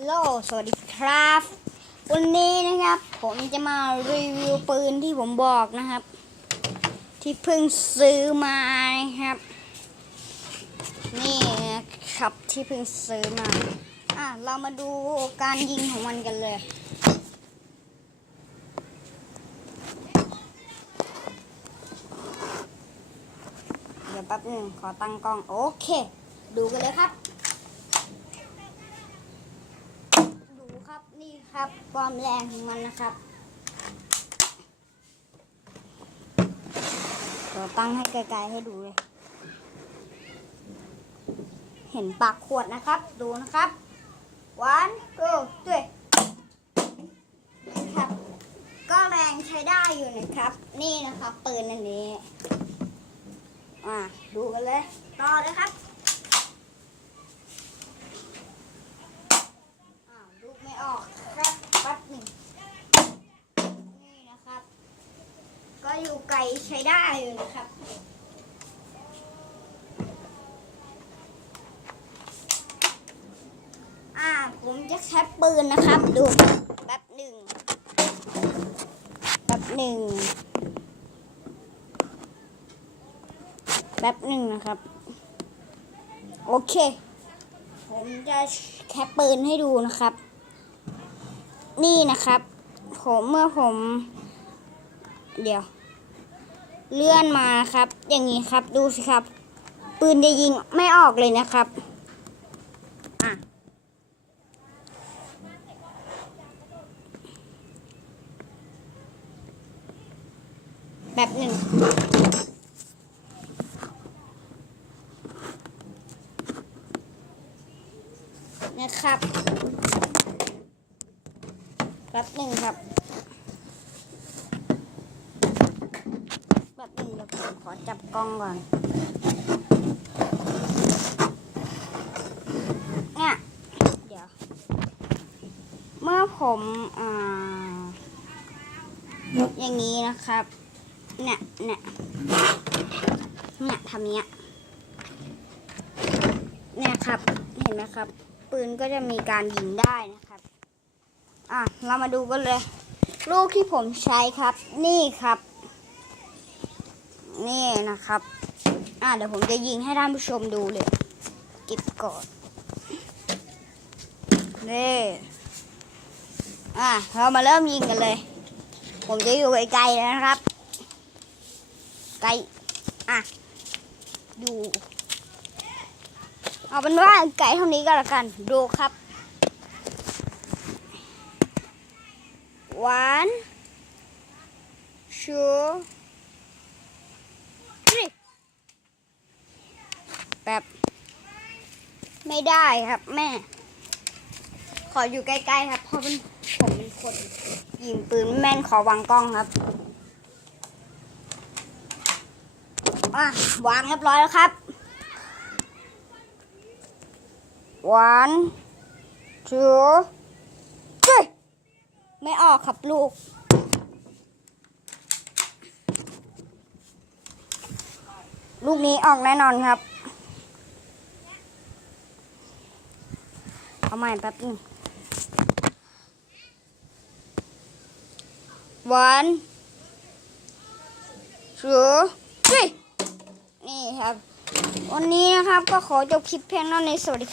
ฮัลโหล สวัสดีครับ วันนี้นะครับ ผมจะมารีวิวปืนที่ผมบอกนะครับ ที่เพิ่งซื้อมานะครับ นี่ครับที่เพิ่งซื้อมา อะ เรามาดูการยิงของมันกันเลย เดี๋ยวแป๊บหนึ่งขอตั้งกล้อง โอเค ดูกันเลยครับ ดูครับ นี่ครับความแรงของมันนะครับเดี๋ยวตั้งให้ไกลๆให้ดูเลย เห็นปากขวดนะครับ ดูนะครับ one two three นะครับ ก็แรงใช้ได้อยู่นะครับ นี่นะครับปืนอันนี้ อ่าดูกันเลย ต่อเลยครับ อ้าวลูกไม่ออกครับแป๊บหนึ่งนี่นะครับ ก็อยู่ ไกลใช้ได้อยู่นะครับ อ่า ผมจะแคปปืนนะครับ ดูแป๊บหนึ่งแป๊บหนึ่งแป๊บหนึ่งนะครับ โอเค ผมจะแคปปืนให้ดูนะครับ นี่นะครับ ผมเมื่อผม เดี๋ยว เลื่อนมาครับ อย่างนี้ครับ ดูสิครับ ปืนจะยิงไม่ออกเลยนะครับอะแบบหนึ่งนะครับแป๊บหนึ่งครับแป๊บหนึ่งเดี๋ยวผมขอจับกล้องก่อน เนี่ย เดี๋ยว เมื่อผมอ่าอย่างนี้นะครับ เนี่ยเนี่ยเนี่ยทำเนี้ย เนี่ยครับ เห็นไหมครับ ปืนก็จะมีการยิงได้นะครับ อะ เรามาดูกันเลย ลูกที่ผมใช้ครับ นี่ครับ นี่นะครับ อะเดี๋ยวผมจะยิงให้ท่านผู้ชมดูเลย เก็บก่อนนี่อะเรามาเริ่มยิงกันเลย ผมจะอยู่ไกลๆนะครับ ไกล อะดูเอาเป็นว่าไก่เท่านี้ก็แล้วกัน ดูครับ one two แบบไม่ได้ครับแม่ ขออยู่ใกล้ๆครับ เพราะเป็นผมเป็นคนยิงปืนแม่นขอวางกล้องครับอะวางเรียบร้อยแล้วครับ one two three ไม่ออกครับลูกลูกนี้ออกแน่นอนครับ เอาใหม่แป๊บนึง one two three นี่ครับ วันนี้นะครับก็ขอจบคลิปเพียงเท่านี้สวัสดี